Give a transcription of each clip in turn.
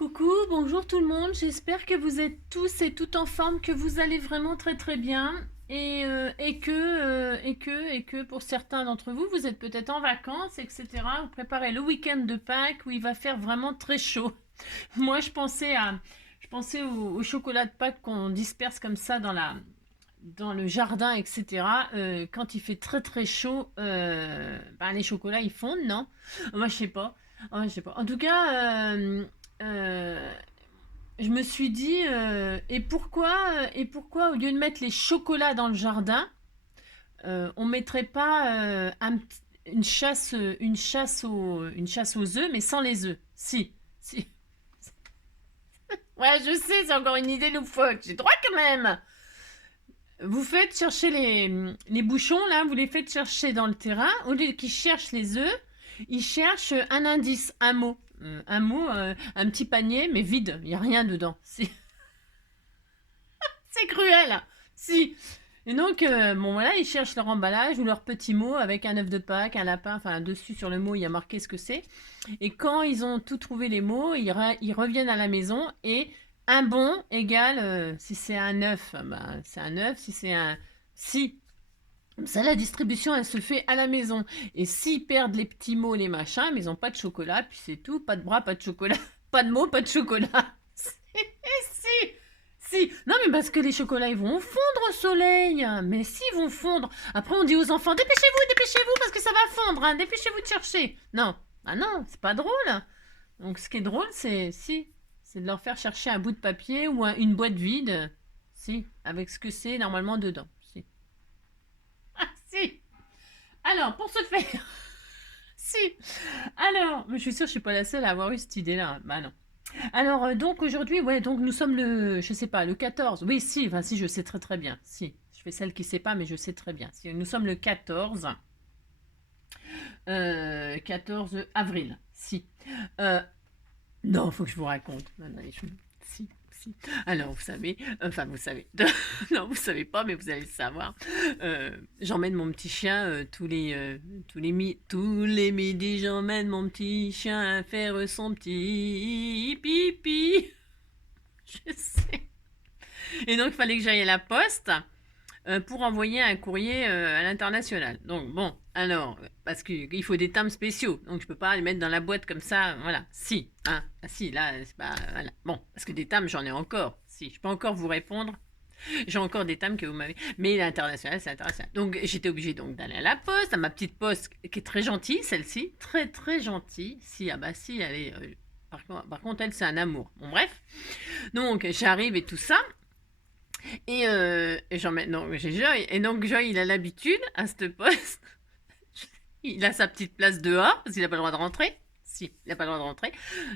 Coucou, bonjour tout le monde, j'espère que vous êtes tous et toutes en forme, que vous allez vraiment très très bien et que pour certains d'entre vous, vous êtes peut-être en vacances, etc. Vous préparez le week-end de Pâques où il va faire vraiment très chaud. Moi, je pensais au chocolat de Pâques qu'on disperse comme ça dans le jardin, etc. Quand il fait très très chaud, ben, les chocolats ils fondent, non? Moi, je sais pas. Ouais, je sais pas. En tout cas, euh, je me suis dit, et pourquoi au lieu de mettre les chocolats dans le jardin, on mettrait pas une chasse aux œufs, mais sans les œufs. Si, si. Ouais, je sais, c'est encore une idée loufoque. J'ai droit quand même. Vous faites chercher les bouchons, là, vous les faites chercher dans le terrain. Au lieu qu'ils cherchent les œufs, ils cherchent un indice, un mot. Un petit panier, mais vide. Il n'y a rien dedans. C'est cruel. Si. Et donc, bon, voilà, ils cherchent leur emballage ou leur petit mot avec un œuf de Pâques, un lapin, enfin, dessus sur le mot, il y a marqué ce que c'est. Et quand ils ont tout trouvé les mots, ils reviennent à la maison et un bon égale, si c'est un œuf, ben, c'est un œuf, si c'est un... Si. Comme ça, la distribution, elle se fait à la maison. Et s'ils perdent les petits mots, les machins, mais ils n'ont pas de chocolat, puis c'est tout, pas de bras, pas de chocolat, pas de mots, pas de chocolat. Si, si. Non, mais parce que les chocolats, ils vont fondre au soleil. Mais si, ils vont fondre. Après, on dit aux enfants, dépêchez-vous, parce que ça va fondre, hein. Dépêchez-vous de chercher. Non, ah non, c'est pas drôle. Donc, ce qui est drôle, c'est de leur faire chercher un bout de papier ou une boîte vide. Si, avec ce que c'est normalement dedans. Si. Ah, si. Alors, pour ce faire, si. Alors, mais je suis sûre que je suis pas la seule à avoir eu cette idée-là. Bah non. Alors, donc aujourd'hui, ouais, donc nous sommes je sais pas, le 14. Oui, si, enfin si, je sais très très bien. Si, je fais celle qui sait pas, mais je sais très bien. Si, nous sommes le 14 avril. Si. Euh, non, faut que je vous raconte. Non, non, si, si. Alors, vous savez, enfin, vous savez, non, vous savez pas, mais vous allez le savoir. J'emmène mon petit chien tous les midis, j'emmène mon petit chien faire son petit pipi. Je sais. Et donc, il fallait que j'aille à la poste pour envoyer un courrier à l'international. Donc, bon, alors, parce qu'il faut des timbres spéciaux. Donc, je peux pas les mettre dans la boîte comme ça. Voilà. Si, hein. Ah, si, là, c'est pas. Voilà. Bon, parce que des timbres, j'en ai encore. Si, je peux encore vous répondre. J'ai encore des timbres que vous m'avez. Mais l'international, c'est international. Donc, j'étais obligée donc d'aller à la poste, à ma petite poste qui est très gentille, celle-ci. Très, très gentille. Si, ah bah si, elle est. Par contre, elle, c'est un amour. Bon, bref. Donc, j'arrive et tout ça. Et j'en mets, non, j'ai Joy. Et donc, Joy, il a l'habitude, à cette poste, il a sa petite place dehors, parce qu'il n'a pas le droit de rentrer. Si, il n'a pas le droit de rentrer.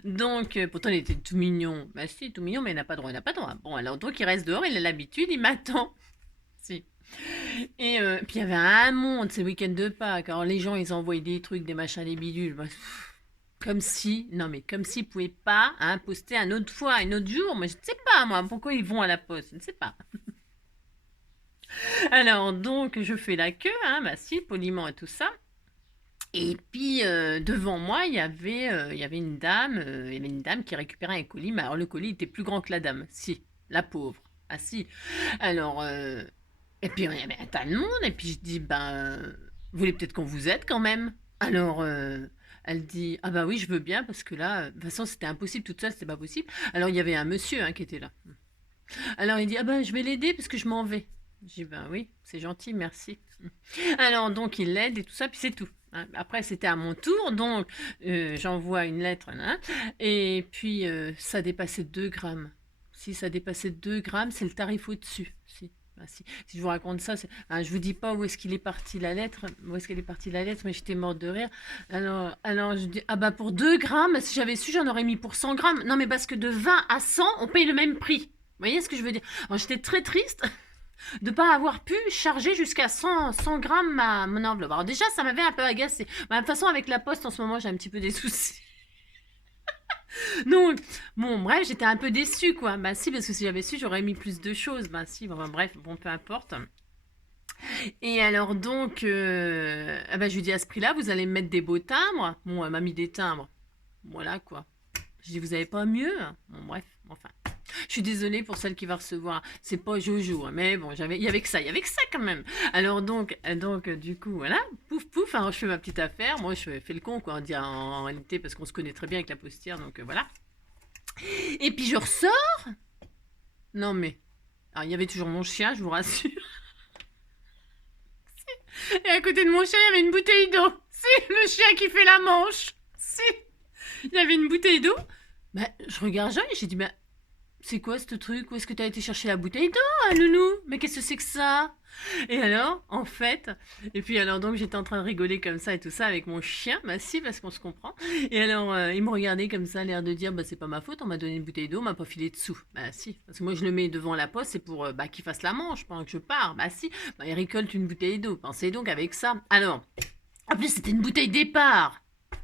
Donc, pourtant, il était tout mignon. Bah, si, tout mignon, mais il n'a pas le droit, il n'a pas le droit. Bon, alors, donc, il reste dehors, il a l'habitude, il m'attend. Si. Et puis, il y avait un monde, ces week-ends de Pâques. Alors, les gens, ils envoyaient des trucs, des machins, des bidules. Bah, comme si, non, mais comme s'ils ne pouvaient pas hein, poster un autre fois, un autre jour. Mais je ne sais pas, moi, pourquoi ils vont à la poste. Je ne sais pas. Alors, donc, je fais la queue, hein, bah si, poliment et tout ça. Et puis, devant moi, il y avait une dame qui récupérait un colis. Mais alors, le colis était plus grand que la dame. Si, la pauvre. Ah si. Alors, et puis, il y avait un tas de monde. Et puis, je dis, ben, vous voulez peut-être qu'on vous aide quand même. Alors, elle dit, ah bah oui, je veux bien, parce que là, de toute façon, c'était impossible, toute seule, c'était pas possible. Alors, il y avait un monsieur hein, qui était là. Alors il dit, ah ben je vais l'aider parce que je m'en vais. J'ai dit, ben oui, c'est gentil, merci. Alors donc il l'aide et tout ça, puis c'est tout. Hein. Après c'était à mon tour, donc j'envoie une lettre, hein, et puis ça dépassait 2 grammes. Si ça dépassait 2 grammes, c'est le tarif au-dessus. Si. Ah, si je vous raconte ça, je vous dis pas où est-ce qu'il est parti la lettre, où est-ce qu'elle est partie la lettre, mais j'étais morte de rire. Alors je dis, ah bah pour 2 grammes, si j'avais su, j'en aurais mis pour 100 grammes. Non mais parce que de 20 à 100, on paye le même prix. Vous voyez ce que je veux dire? Alors, j'étais très triste de ne pas avoir pu charger jusqu'à 100 grammes mon enveloppe. Alors déjà, ça m'avait un peu agacé. De toute façon, avec la poste, en ce moment, j'ai un petit peu des soucis. Donc, bon, bref, j'étais un peu déçue, quoi. Bah si, parce que si j'avais su, j'aurais mis plus de choses. Bah si, bon, bref, bon, peu importe. Et alors donc, je lui dis à ce prix-là, vous allez me mettre des beaux timbres. Bon, elle m'a mis des timbres. Voilà, quoi. Je dis, vous avez pas mieux? Bon, bref, enfin. Je suis désolée pour celle qui va recevoir. C'est pas Jojo, hein, mais bon, il y avait que ça, il y avait que ça quand même. Alors donc du coup, voilà, pouf pouf, alors je fais ma petite affaire. Moi, je fais le con, quoi, on dit en réalité, parce qu'on se connaît très bien avec la postière, donc voilà. Et puis je ressors. Non mais, alors il y avait toujours mon chien, je vous rassure. Et à côté de mon chien, il y avait une bouteille d'eau. C'est le chien qui fait la manche. Si, il y avait une bouteille d'eau. Bah, je regarde Joël et j'ai dit, bah, c'est quoi ce truc? Où est-ce que tu as été chercher la bouteille d'eau, hein, Nounou? Mais qu'est-ce que c'est que ça? Et alors, en fait, et puis alors donc j'étais en train de rigoler comme ça et tout ça avec mon chien, bah si, parce qu'on se comprend. Et alors il me regardait comme ça, l'air de dire, bah c'est pas ma faute, on m'a donné une bouteille d'eau, on m'a pas filé de sous. Bah si, parce que moi je le mets devant la poste, c'est pour bah, qu'il fasse la manche pendant que je pars. Bah si, bah, il récolte une bouteille d'eau, pensez donc avec ça. Alors, en plus c'était une bouteille d'épargne.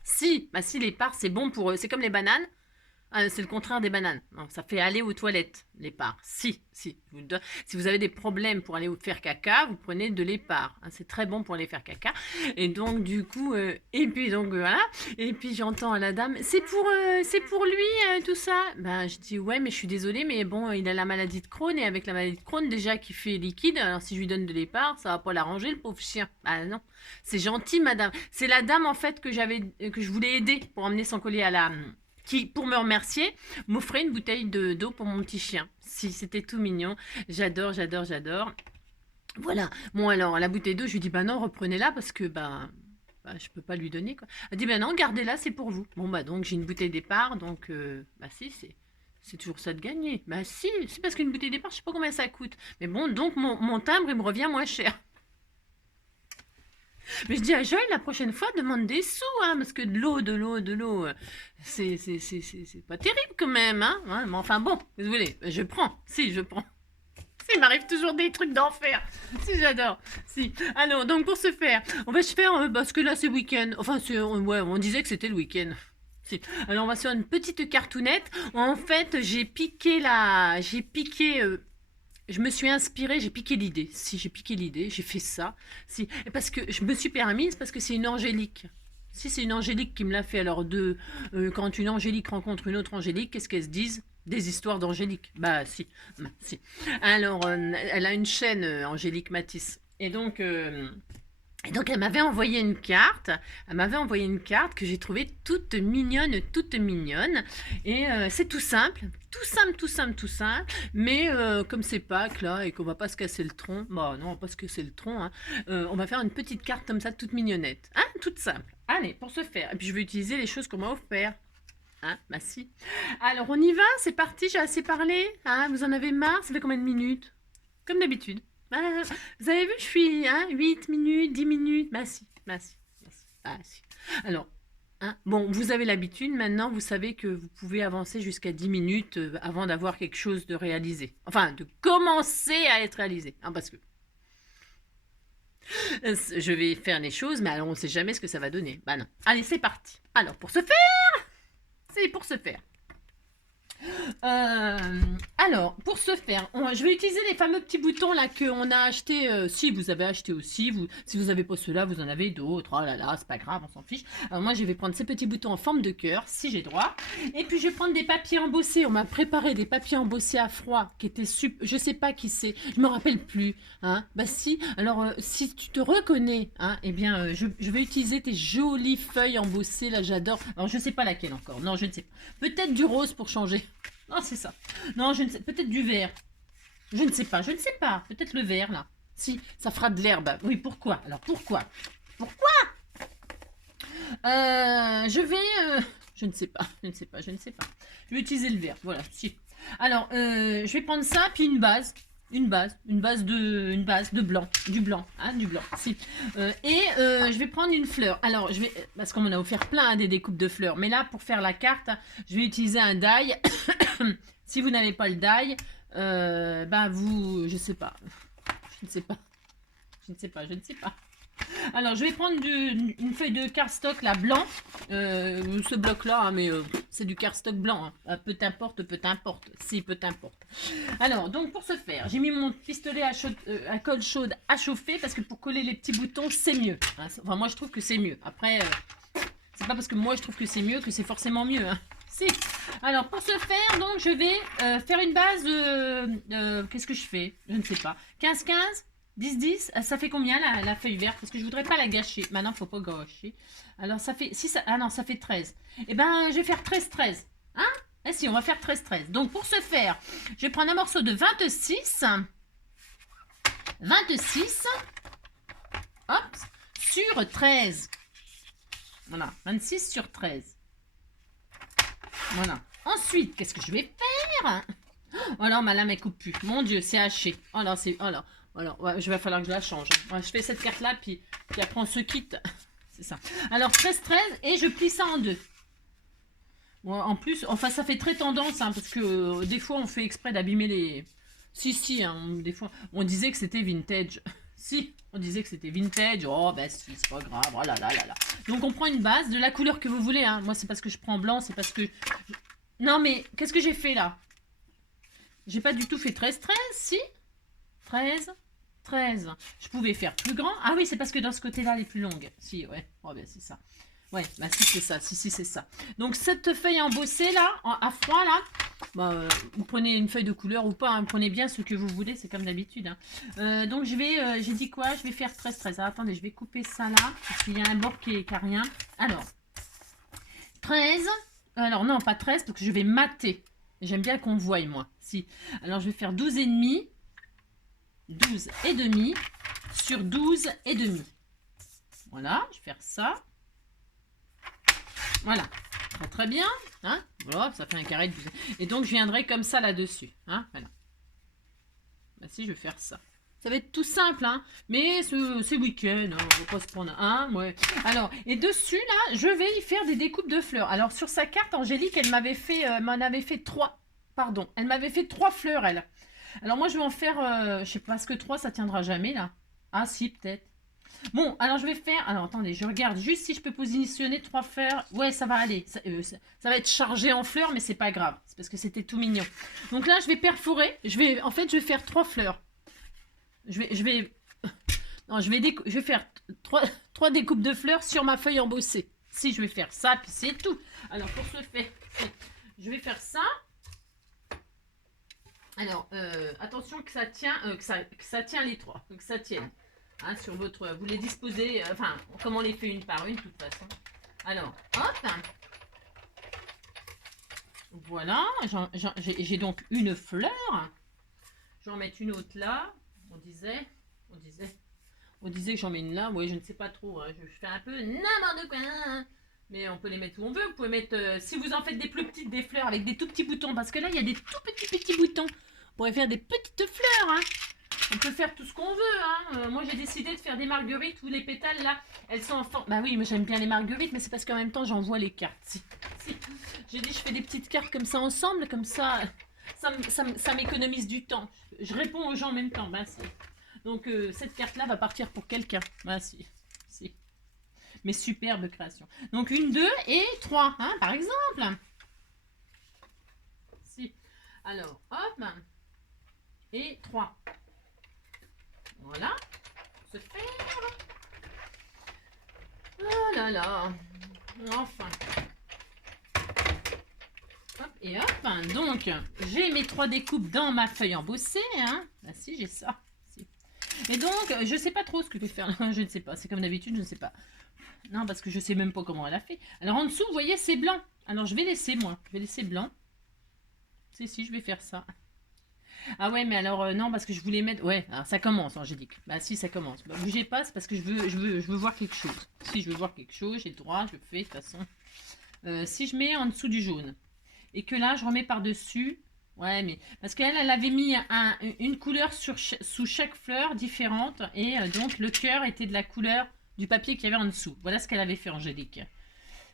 Si, bah si, l'épargne c'est bon pour eux, c'est comme les bananes. Ah, c'est le contraire des bananes. Non, ça fait aller aux toilettes, l'épar. Si. Si vous avez des problèmes pour aller vous faire caca, vous prenez de l'épar. Hein, c'est très bon pour aller faire caca. Et donc, du coup, et puis donc voilà. Et puis j'entends à la dame, c'est pour lui, tout ça. Ben, je dis, ouais, mais je suis désolée, mais bon, il a la maladie de Crohn. Et avec la maladie de Crohn, déjà, qui fait liquide, alors si je lui donne de l'épar, ça va pas l'arranger, le pauvre chien. Ah non, c'est gentil, madame. C'est la dame, en fait, que je voulais aider pour emmener son collier à la qui, pour me remercier, m'offrait une bouteille d'eau pour mon petit chien. Si, c'était tout mignon. J'adore. Voilà. Bon, alors, la bouteille d'eau, je lui dis, bah non, reprenez-la parce que, bah, je peux pas lui donner, quoi. Elle dit, bah non, gardez-la, c'est pour vous. Bon, bah donc, j'ai une bouteille d'épargne, donc, bah si, c'est toujours ça de gagner. Bah si, c'est parce qu'une bouteille d'épargne, je sais pas combien ça coûte. Mais bon, donc, mon timbre, il me revient moins cher. Mais je dis à Joël, la prochaine fois, demande des sous, hein, parce que de l'eau, c'est pas terrible quand même, hein. Ouais, mais enfin bon, vous voulez, je prends, si, je prends. Si, il m'arrive toujours des trucs d'enfer. Si, j'adore. Si. Alors, donc pour ce faire, on va se faire, parce que là c'est week-end. Enfin, ouais, on disait que c'était le week-end. Si. Alors, on va se faire une petite cartounette. En fait, je me suis inspirée, j'ai piqué l'idée. Si, j'ai piqué l'idée, j'ai fait ça. Si, et parce que je me suis permise, parce que c'est une angélique. Si c'est une angélique qui me l'a fait, alors quand une angélique rencontre une autre angélique, qu'est-ce qu'elles se disent? Des histoires d'angélique. Bah si. Alors, elle a une chaîne, Angélique Matisse. Et donc, elle m'avait envoyé une carte. Elle m'avait envoyé une carte que j'ai trouvée toute mignonne, toute mignonne. Et c'est tout simple, tout simple. Mais comme c'est Pâques là et qu'on va pas se casser le tronc, bah non, on va pas se casser le tronc. Hein, on va faire une petite carte comme ça, toute mignonnette. Hein, toute simple. Allez, pour ce faire. Et puis je vais utiliser les choses qu'on m'a offert. Hein, bah si. Alors on y va, c'est parti. J'ai assez parlé. Hein, vous en avez marre? Ça fait combien de minutes? Comme d'habitude. Ah, vous avez vu, je suis 8 minutes, 10 minutes. Bah si. Alors, hein, bon, vous avez l'habitude, maintenant vous savez que vous pouvez avancer jusqu'à 10 minutes avant d'avoir quelque chose de réalisé. Enfin, de commencer à être réalisé. Hein, parce que je vais faire les choses, mais alors on ne sait jamais ce que ça va donner. Bah non. Allez, c'est parti. Alors, pour se faire. Alors, pour ce faire, je vais utiliser les fameux petits boutons là qu'on a acheté. Si vous avez acheté aussi, si vous n'avez pas ceux-là, vous en avez d'autres. Oh là là, c'est pas grave, on s'en fiche. Alors moi, je vais prendre ces petits boutons en forme de cœur, si j'ai droit. Et puis, je vais prendre des papiers embossés. On m'a préparé des papiers embossés à froid qui étaient je sais pas qui c'est, je me rappelle plus. Hein. Bah si. Alors, si tu te reconnais, hein, eh bien, je vais utiliser tes jolies feuilles embossées là, j'adore. Alors, je sais pas laquelle encore. Non, je ne sais pas. Peut-être du rose pour changer. Non, c'est ça. Non, je ne sais. Peut-être du vert. Je ne sais pas. Peut-être le vert, là. Si, ça fera de l'herbe. Oui, pourquoi? Alors, pourquoi? Je ne sais pas. Je vais utiliser le vert. Voilà, si. Alors, je vais prendre ça, puis une base de blanc, du blanc, si. Je vais prendre une fleur. Alors, parce qu'on m'en a offert plein, des découpes de fleurs. Mais là, pour faire la carte, je vais utiliser un die. Si vous n'avez pas le die, je ne sais pas. Alors, je vais prendre une feuille de cardstock là, blanc. Ce bloc-là, hein, mais c'est du cardstock blanc. Hein. Peu t'importe. Si, peu t'importe. Alors, donc pour ce faire, j'ai mis mon pistolet à colle chaude à chauffer parce que pour coller les petits boutons, c'est mieux. Hein. Enfin, moi, je trouve que c'est mieux. Après, c'est pas parce que moi, je trouve que c'est mieux que c'est forcément mieux. Hein. Si. Alors, pour ce faire, donc, je vais faire une base qu'est-ce que je fais? Je ne sais pas. 15-15, 10-10, ça fait combien la feuille verte? Parce que je voudrais pas la gâcher. Maintenant, faut pas gâcher. Alors, ça fait... Si ça, ah non, ça fait 13. Eh ben, je vais faire 13-13. Hein? Eh si, on va faire 13-13. Donc, pour ce faire, je vais prendre un morceau de 26. 26. Hop. Sur 13. Voilà. 26 sur 13. Voilà. Ensuite, qu'est-ce que je vais faire? Oh là, ma lame, elle coupe plus. Mon Dieu, c'est haché. Oh là, c'est... Oh là. Alors, ouais, je vais falloir que je la change. Ouais, je fais cette carte-là, puis après, on se quitte. C'est ça. Alors, 13-13, et je plie ça en deux. Ouais, en plus, enfin, ça fait très tendance, hein, parce que des fois, on fait exprès d'abîmer les... Si, hein, des fois, on disait que c'était vintage. Si, on disait que c'était vintage. Oh, ben si, c'est pas grave. Oh là là là là. Donc, on prend une base de la couleur que vous voulez. Hein. Moi, c'est parce que je prends blanc, c'est parce que... Non, mais qu'est-ce que j'ai fait, là? J'ai pas du tout fait 13-13, si 13, 13. Je pouvais faire plus grand. Ah oui, c'est parce que dans ce côté-là, elle est plus longue. Si, ouais. Oh, ben c'est ça. Ouais, bah si, c'est ça. Si, c'est ça. Donc, cette feuille embossée, là, à froid, là, bah, vous prenez une feuille de couleur ou pas, hein, prenez bien ce que vous voulez, c'est comme d'habitude. Hein. Donc, je vais, j'ai dit quoi? Je vais faire 13-13. Alors, attendez, je vais couper ça là, parce qu'il y a un bord qui a rien. Alors, 13. Alors, non, pas 13, parce que je vais mater. J'aime bien qu'on voie, moi. Si. Alors, je vais faire 12 et demi. 12 et demi sur 12 et demi. Voilà, je vais faire ça. Voilà, très très bien. Hein, voilà, ça fait un carré de 12. Et donc, je viendrai comme ça là-dessus. Hein, voilà. Bah, si, je vais faire ça. Ça va être tout simple, hein. Mais c'est week-end, hein, on va pas se prendre un. Ouais. Alors, et dessus, là, je vais y faire des découpes de fleurs. Alors, sur sa carte, Angélique, elle m'avait fait, m'en avait fait 3. Pardon, elle m'avait fait 3 fleurs, elle. Alors, moi, je vais en faire, je sais pas, parce que 3, ça tiendra jamais, là. Ah, si, peut-être. Bon, alors je vais faire... Alors, attendez, je regarde juste si je peux positionner 3 fleurs. Ouais, ça va aller. Ça va être chargé en fleurs, mais c'est pas grave. C'est parce que c'était tout mignon. Donc là, je vais perforer. En fait, je vais faire 3 fleurs. Non, je vais faire 3 découpes de fleurs sur ma feuille embossée. Si, je vais faire ça, puis c'est tout. Alors, pour ce faire, je vais faire ça. Alors, attention que ça tient, que ça tient les 3. Donc, ça tienne. Hein, sur votre... Vous les disposez... enfin, comme on les fait une par une, de toute façon. Alors, hop. Voilà. J'ai donc une fleur. Je vais en mettre une autre là. On disait que j'en mets une là. Oui, je ne sais pas trop. Hein. Je fais un peu n'importe quoi. Hein. Mais on peut les mettre où on veut. Vous pouvez mettre... si vous en faites des plus petites, des fleurs avec des tout petits boutons. Parce que là, il y a des tout petits boutons. On pourrait faire des petites fleurs. Hein. On peut faire tout ce qu'on veut. Hein. Moi, j'ai décidé de faire des marguerites où les pétales, là, elles sont en forme. Bah oui, moi, j'aime bien les marguerites, mais c'est parce qu'en même temps, j'envoie les cartes. Si. J'ai dit, je fais des petites cartes comme ça ensemble, comme ça, ça m'économise du temps. Je réponds aux gens en même temps. Bah si. Donc, cette carte-là va partir pour quelqu'un. Bah si. Mais superbe création. Donc, 1, 2 et 3, hein, par exemple. Si. Alors, hop. Et 3. Voilà, se faire. Oh là là. Enfin. Hop et hop. Donc, j'ai mes 3 découpes dans ma feuille embossée. Hein. Ah si, j'ai ça. Si. Et donc, je sais pas trop ce que je vais faire. Je ne sais pas. C'est comme d'habitude, je ne sais pas. Non, parce que je sais même pas comment elle a fait. Alors, en dessous, vous voyez, c'est blanc. Alors, je vais laisser, moi. Je vais laisser blanc. Si, je vais faire ça. Ah ouais, mais alors, non, parce que je voulais mettre... Ouais, alors ça commence, Angélique. Bah si, ça commence. Bah, bougez pas, c'est parce que je veux voir quelque chose. Si je veux voir quelque chose, j'ai le droit, je le fais de toute façon. Si je mets en dessous du jaune, et que là, je remets par-dessus... Ouais, mais... Parce qu'elle, elle avait mis une couleur sous chaque fleur différente, et donc le cœur était de la couleur du papier qu'il y avait en dessous. Voilà ce qu'elle avait fait, Angélique.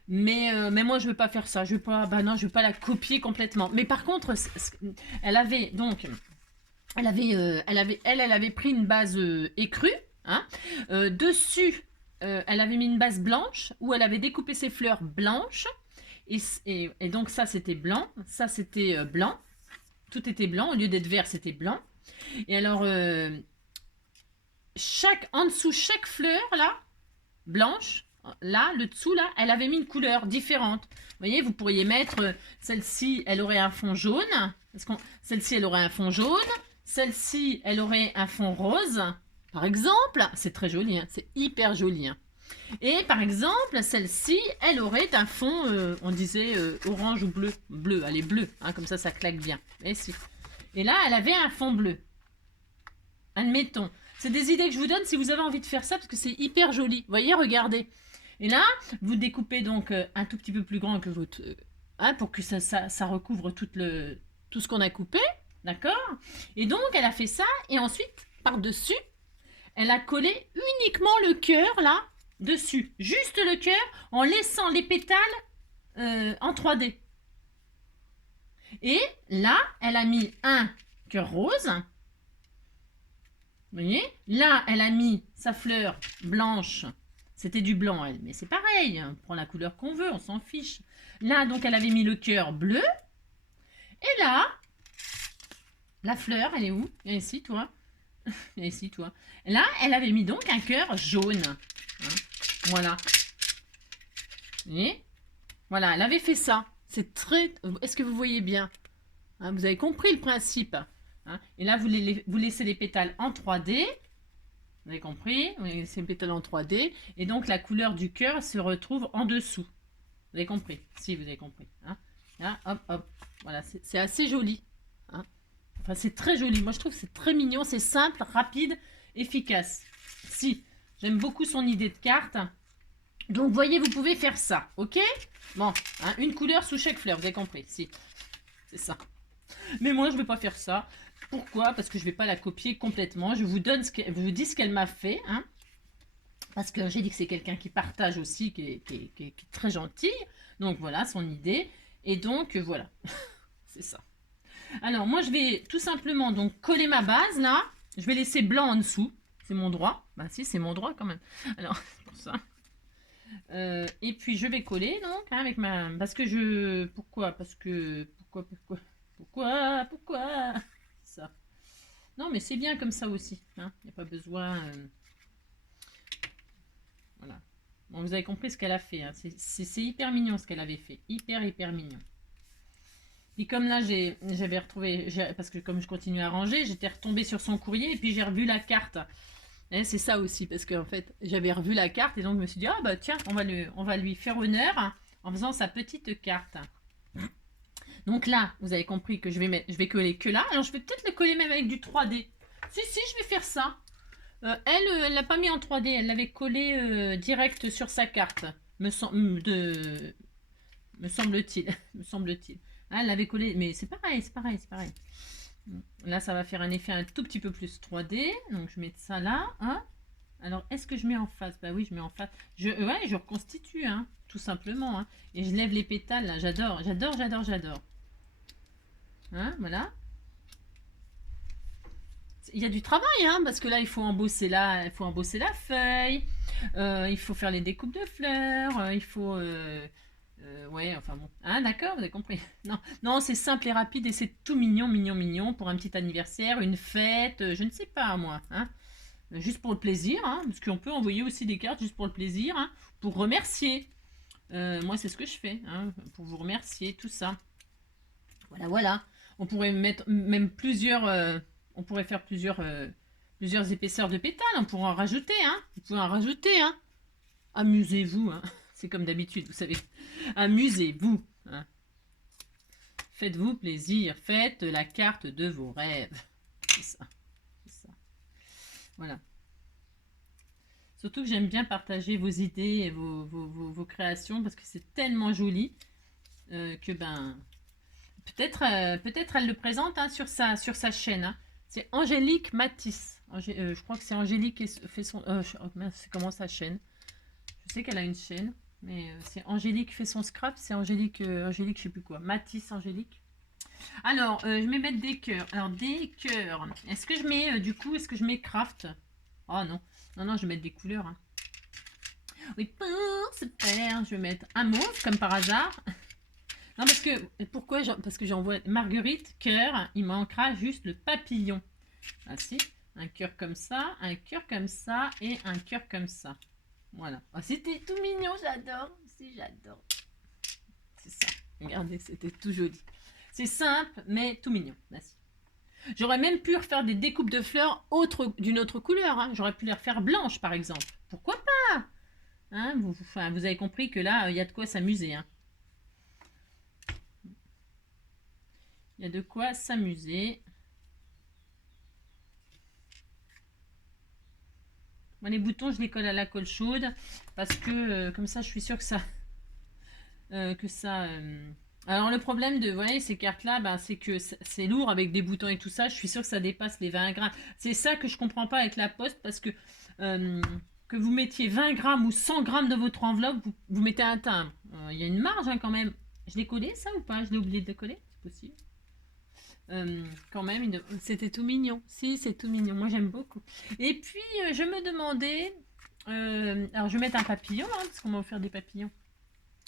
Mais moi, je veux pas faire ça. Je veux pas... Bah non, je veux pas la copier complètement. Mais par contre, elle avait donc... Elle avait pris une base écrue. Hein. Dessus, elle avait mis une base blanche où elle avait découpé ses fleurs blanches. Et donc ça, c'était blanc. Ça, c'était blanc. Tout était blanc. Au lieu d'être vert, c'était blanc. Et alors, en dessous, chaque fleur, là, blanche, là, le dessous, là, elle avait mis une couleur différente. Vous voyez, vous pourriez mettre celle-ci, elle aurait un fond jaune. Celle-ci, elle aurait un fond jaune. Celle-ci, elle aurait un fond rose. Par exemple, c'est très joli, hein, c'est hyper joli. Hein. Et par exemple, celle-ci, elle aurait un fond, on disait orange ou bleu. Bleu, elle est bleue, hein, comme ça claque bien. Et, si. Et là, elle avait un fond bleu. Admettons. C'est des idées que je vous donne si vous avez envie de faire ça, parce que c'est hyper joli. Vous voyez, regardez. Et là, vous découpez donc un tout petit peu plus grand que votre... hein, pour que ça recouvre tout ce qu'on a coupé. D'accord? Et donc, elle a fait ça. Et ensuite, par-dessus, elle a collé uniquement le cœur, là, dessus. Juste le cœur, en laissant les pétales en 3D. Et là, elle a mis un cœur rose. Vous voyez? Là, elle a mis sa fleur blanche. C'était du blanc, elle. Mais c'est pareil. On prend la couleur qu'on veut, on s'en fiche. Là, donc, elle avait mis le cœur bleu. Et là, la fleur, elle est où? Viens ici, toi. Viens ici, toi. Et là, elle avait mis donc un cœur jaune. Hein? Voilà. Vous voyez? Voilà, elle avait fait ça. C'est très... Est-ce que vous voyez bien? Hein, vous avez compris le principe. Hein? Et là, vous laissez les pétales en 3D. Vous avez compris? Vous laissez les pétales en 3D. Et donc, la couleur du cœur se retrouve en dessous. Vous avez compris? Si, vous avez compris. Hein? Là, hop, hop. Voilà, c'est assez joli. Hein? Enfin, c'est très joli. Moi, je trouve que c'est très mignon. C'est simple, rapide, efficace. Si, j'aime beaucoup son idée de carte. Donc, voyez, vous pouvez faire ça. Ok? Bon, hein, une couleur sous chaque fleur. Vous avez compris? Si, c'est ça. Mais moi, je ne vais pas faire ça. Pourquoi? Parce que je ne vais pas la copier complètement. Je vous dis ce qu'elle m'a fait. Hein, parce que j'ai dit que c'est quelqu'un qui partage aussi, qui est très gentil. Donc voilà, son idée. Et donc, voilà. C'est ça. Alors, moi, je vais tout simplement donc coller ma base, là. Je vais laisser blanc en dessous. C'est mon droit. Bah si, c'est mon droit quand même. Alors, pour ça. Et puis, je vais coller, donc, hein, avec ma... Parce que je... Pourquoi? Parce que... Pourquoi ça? Non, mais c'est bien comme ça aussi. Hein. Il n'y a pas besoin... Voilà. Bon, vous avez compris ce qu'elle a fait. Hein. C'est hyper mignon ce qu'elle avait fait. Hyper, hyper mignon. Et comme là, j'avais retrouvé... Parce que comme je continue à ranger, j'étais retombée sur son courrier et puis j'ai revu la carte. C'est ça aussi, parce qu'en fait, j'avais revu la carte et donc je me suis dit, ah bah tiens, on va lui faire honneur en faisant sa petite carte. Donc là, vous avez compris que je vais coller que là. Alors, je vais peut-être le coller même avec du 3D. Si, je vais faire ça. Elle l'a pas mis en 3D. Elle l'avait collé direct sur sa carte. Me semble-t-il. me semble-t-il. Ah, elle l'avait collé. Mais c'est pareil, c'est pareil, c'est pareil. Là, ça va faire un effet un tout petit peu plus 3D. Donc, je mets ça là. Hein. Alors, est-ce que je mets en face? Bah oui, je mets en face. Ouais, je reconstitue, hein, tout simplement. Hein. Et je lève les pétales, là. J'adore, j'adore, j'adore, j'adore. Hein, voilà. Il y a du travail, hein, parce que là, il faut embosser la feuille. Il faut faire les découpes de fleurs. Il faut... ouais, enfin bon. Hein, d'accord, vous avez compris. Non, non, c'est simple et rapide et c'est tout mignon, mignon, mignon pour un petit anniversaire, une fête, je ne sais pas, moi. Hein. Juste pour le plaisir, hein, parce qu'on peut envoyer aussi des cartes juste pour le plaisir, hein, pour remercier. Moi, c'est ce que je fais, hein, pour vous remercier, tout ça. Voilà, voilà. On pourrait mettre même plusieurs... on pourrait faire plusieurs épaisseurs de pétales. On pourrait en rajouter, hein. Vous pouvez en rajouter, hein. Amusez-vous, hein. C'est comme d'habitude, vous savez. Amusez-vous, hein. Faites-vous plaisir. Faites la carte de vos rêves. C'est ça. C'est ça. Voilà. Surtout que j'aime bien partager vos idées et vos créations parce que c'est tellement joli que ben... Peut-être elle le présente, hein, sur sa chaîne. Hein. C'est Angélique Matisse. Je crois que c'est Angélique qui fait son... c'est comment sa chaîne? Je sais qu'elle a une chaîne, mais c'est Angélique qui fait son scrap. C'est Angélique, je sais plus quoi. Matisse, Angélique. Alors, je vais mettre des cœurs. Alors, des cœurs. Est-ce que je mets, du coup, est-ce que je mets craft? Oh non. Non, non, je vais mettre des couleurs. Hein. Oui, pour ce faire, je vais mettre un mauve, comme par hasard. Non, parce que, pourquoi? Parce que j'envoie Marguerite, cœur, il manquera juste le papillon. Ah si, un cœur comme ça et un cœur comme ça. Voilà. Oh, c'était tout mignon, j'adore. Si, j'adore. C'est ça. Regardez, c'était tout joli. C'est simple, mais tout mignon. Merci. J'aurais même pu refaire des découpes de fleurs d'une autre couleur. Hein. J'aurais pu les refaire blanches, par exemple. Pourquoi pas hein, vous avez compris que là, il y a de quoi s'amuser. Hein. Il y a de quoi s'amuser. Moi, les boutons, je les colle à la colle chaude. Parce que, comme ça, je suis sûre que ça... Alors, le problème de ces cartes-là, ben, c'est que c'est lourd avec des boutons et tout ça. Je suis sûre que ça dépasse les 20 grammes. C'est ça que je comprends pas avec la poste. Parce que... que vous mettiez 20 grammes ou 100 grammes dans votre enveloppe, vous mettez un timbre. Il y a une marge hein, quand même. Je l'ai collé ça ou pas? Je l'ai oublié de le coller, c'est possible. Quand même, c'était tout mignon. Si, c'est tout mignon. Moi, j'aime beaucoup. Et puis, je me demandais... alors, je vais mettre un papillon, hein, parce qu'on m'a offert des papillons.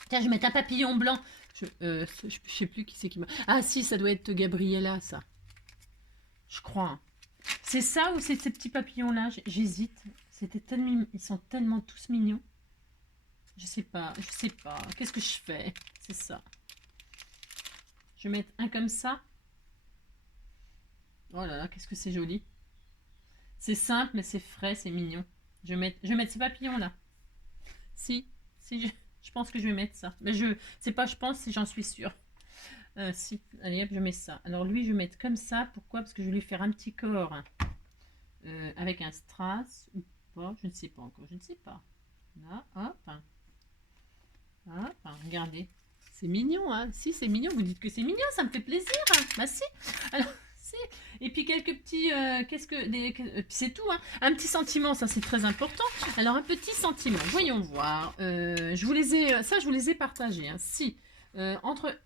Tiens, je vais mettre un papillon blanc. Je sais plus qui c'est qui m'a... Ah si, ça doit être Gabriella, ça. Je crois. Hein. C'est ça ou c'est ces petits papillons-là? J'hésite. Ils sont tellement tous mignons. Je sais pas. Qu'est-ce que je fais? C'est ça. Je vais mettre un comme ça. Oh là là, qu'est-ce que c'est joli. C'est simple, mais c'est frais, c'est mignon. Je vais mettre ces papillons-là. Si, je pense que je vais mettre ça. Mais c'est pas je pense, c'est j'en suis sûre. Si, allez hop, je mets ça. Alors lui, je vais mettre comme ça. Pourquoi? Parce que je vais lui faire un petit corps avec un strass ou pas. Je ne sais pas encore, je ne sais pas. Là, hop. Hop, regardez. C'est mignon, hein. Si, c'est mignon. Vous dites que c'est mignon, ça me fait plaisir. Hein. Bah si. Alors, si. Et puis quelques petits... c'est tout, hein. Un petit sentiment, ça c'est très important. Alors, un petit sentiment. Voyons voir. Je vous les ai partagés. Hein. Si. Entre...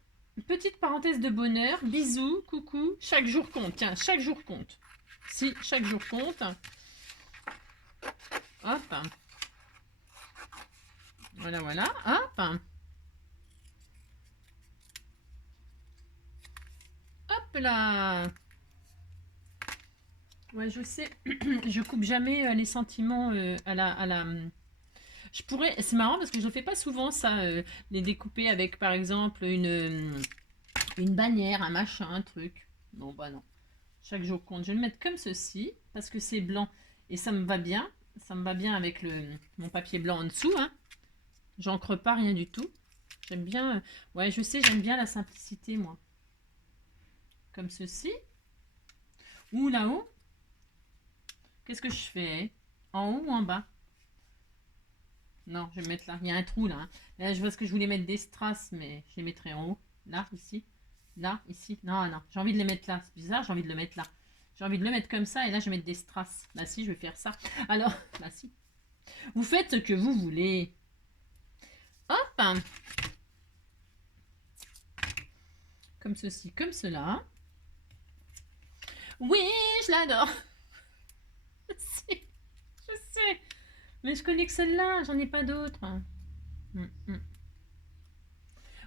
Petite parenthèse de bonheur. Bisous, coucou. Chaque jour compte. Tiens, chaque jour compte. Si, chaque jour compte. Hop. Voilà, voilà. Hop. Hop là. Ouais, je sais. Je coupe jamais les sentiments à la... Je pourrais... C'est marrant parce que je ne fais pas souvent ça. Les découper avec, par exemple, une bannière, un machin, un truc. Non, bah non. Chaque jour compte. Je vais le mettre comme ceci parce que c'est blanc et ça me va bien. Ça me va bien avec mon papier blanc en dessous. Hein. J'encre pas rien du tout. J'aime bien... ouais, je sais, j'aime bien la simplicité, moi. Comme ceci. Ou là-haut. Qu'est-ce que je fais? En haut ou en bas? Non, je vais mettre là. Il y a un trou là. Hein. Là, je vois ce que je voulais mettre des strass, mais je les mettrai en haut. Là, ici. Là, ici. Non, non. J'ai envie de les mettre là. C'est bizarre, j'ai envie de le mettre là. J'ai envie de le mettre comme ça et là, je vais mettre des strass. Là, si, je vais faire ça. Alors, là, si. Vous faites ce que vous voulez. Hop! Comme ceci, comme cela. Oui, je l'adore. Je sais. Mais je connais que celle-là, j'en ai pas d'autres.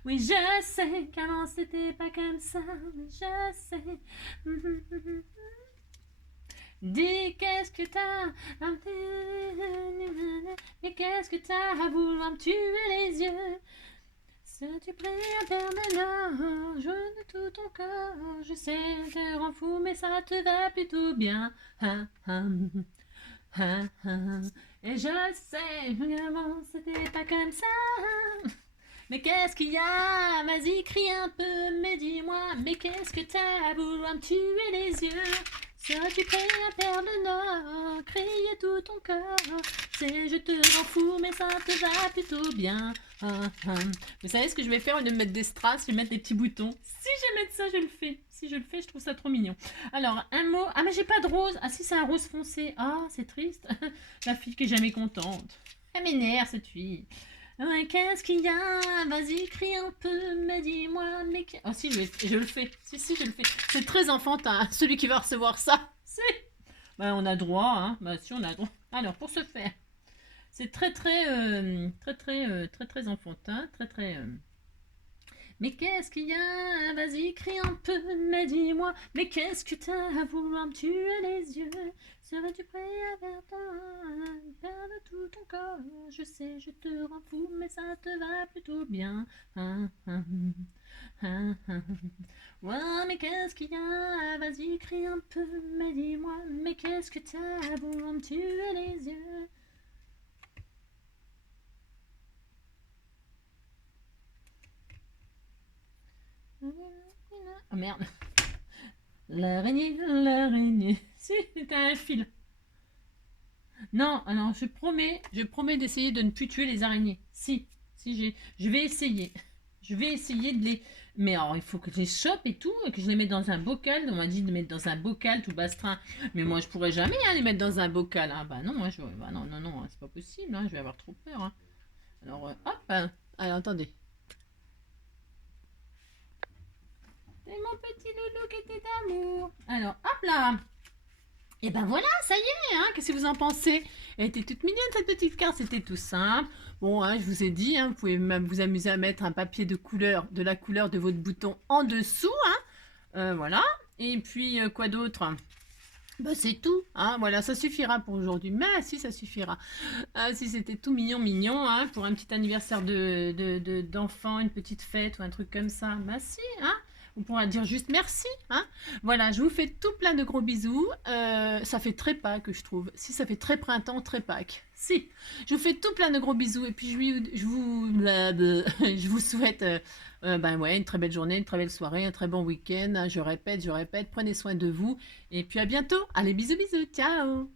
Oui, je sais qu'avant c'était pas comme ça, mais je sais. Dis qu'est-ce que t'as, mais qu'est-ce que t'as à vouloir me tuer les yeux? Serais-tu prêt à perdre l'or, je de tout ton corps, je sais, te rend fou, mais ça te va plutôt bien. Et je sais, qu'avant c'était pas comme ça. Mais qu'est-ce qu'il y a? Vas-y, crie un peu, mais dis-moi, mais qu'est-ce que t'as à vouloir me tuer les yeux? Seras-tu prêt à perdre le nord? Crier tout ton corps. C'est je te rends fou, mais ça te va plutôt bien. Vous savez ce que je vais faire? Au lieu de mettre des strass, je vais mettre des petits boutons. Si je vais mettre ça, je le fais. Si je le fais, je trouve ça trop mignon. Alors, un mot. Ah, mais j'ai pas de rose. Ah, si, c'est un rose foncé. Ah, c'est triste. La fille qui est jamais contente. Elle m'énerve, cette fille. Ouais, qu'est-ce qu'il y a? Vas-y, crie un peu, mais dis-moi, mais... Oh si, je le fais. Si, je le fais. C'est très enfantin, celui qui va recevoir ça. C'est... Bah, on a droit, hein. Bah, si, on a droit. Alors, pour ce faire, c'est très enfantin, Mais qu'est-ce qu'il y a? Vas-y, crie un peu, mais dis-moi. Mais qu'est-ce que t'as à vouloir me tuer les yeux? Serais-tu prêt à faire perdre tout ton corps? Je sais, je te rends fou, mais ça te va plutôt bien. Ah, ah, ah, ah. Ouais, mais qu'est-ce qu'il y a? Vas-y, crie un peu, mais dis-moi, mais qu'est-ce que t'as pour me tuer les yeux? Oh merde. L'araignée. Si, c'était un fil. Non, alors je promets d'essayer de ne plus tuer les araignées. Si, je vais essayer. Je vais essayer de les. Mais alors, il faut que je les chope et tout, et que je les mette dans un bocal. On m'a dit de mettre dans un bocal tout bastrin. Mais moi, je pourrais jamais les mettre dans un bocal. Hein. Bah non, bah non, non, non, c'est pas possible. Hein. Je vais avoir trop peur. Hein. Alors, hop. Alors, attendez. C'est mon petit loulou qui était d'amour. Alors, hop là. Et ben voilà, ça y est, hein, qu'est-ce que vous en pensez? Elle était toute mignonne cette petite carte, c'était tout simple. Bon, hein, je vous ai dit, hein, vous pouvez même vous amuser à mettre un papier de la couleur de votre bouton en dessous, hein. Voilà. Et puis, quoi d'autre? Bah c'est tout, hein, voilà, ça suffira pour aujourd'hui. Mais si, ça suffira. Ah, si c'était tout mignon, mignon, hein, pour un petit anniversaire d'enfant, une petite fête ou un truc comme ça. Bah si, hein. On pourra dire juste merci, hein. Voilà, je vous fais tout plein de gros bisous. Ça fait très Pâques, je trouve. Si, ça fait très printemps, très Pâques. Si, je vous fais tout plein de gros bisous et puis je vous souhaite ben ouais, une très belle journée, une très belle soirée, un très bon week-end. Hein, je répète, prenez soin de vous et puis à bientôt. Allez, bisous, bisous, ciao.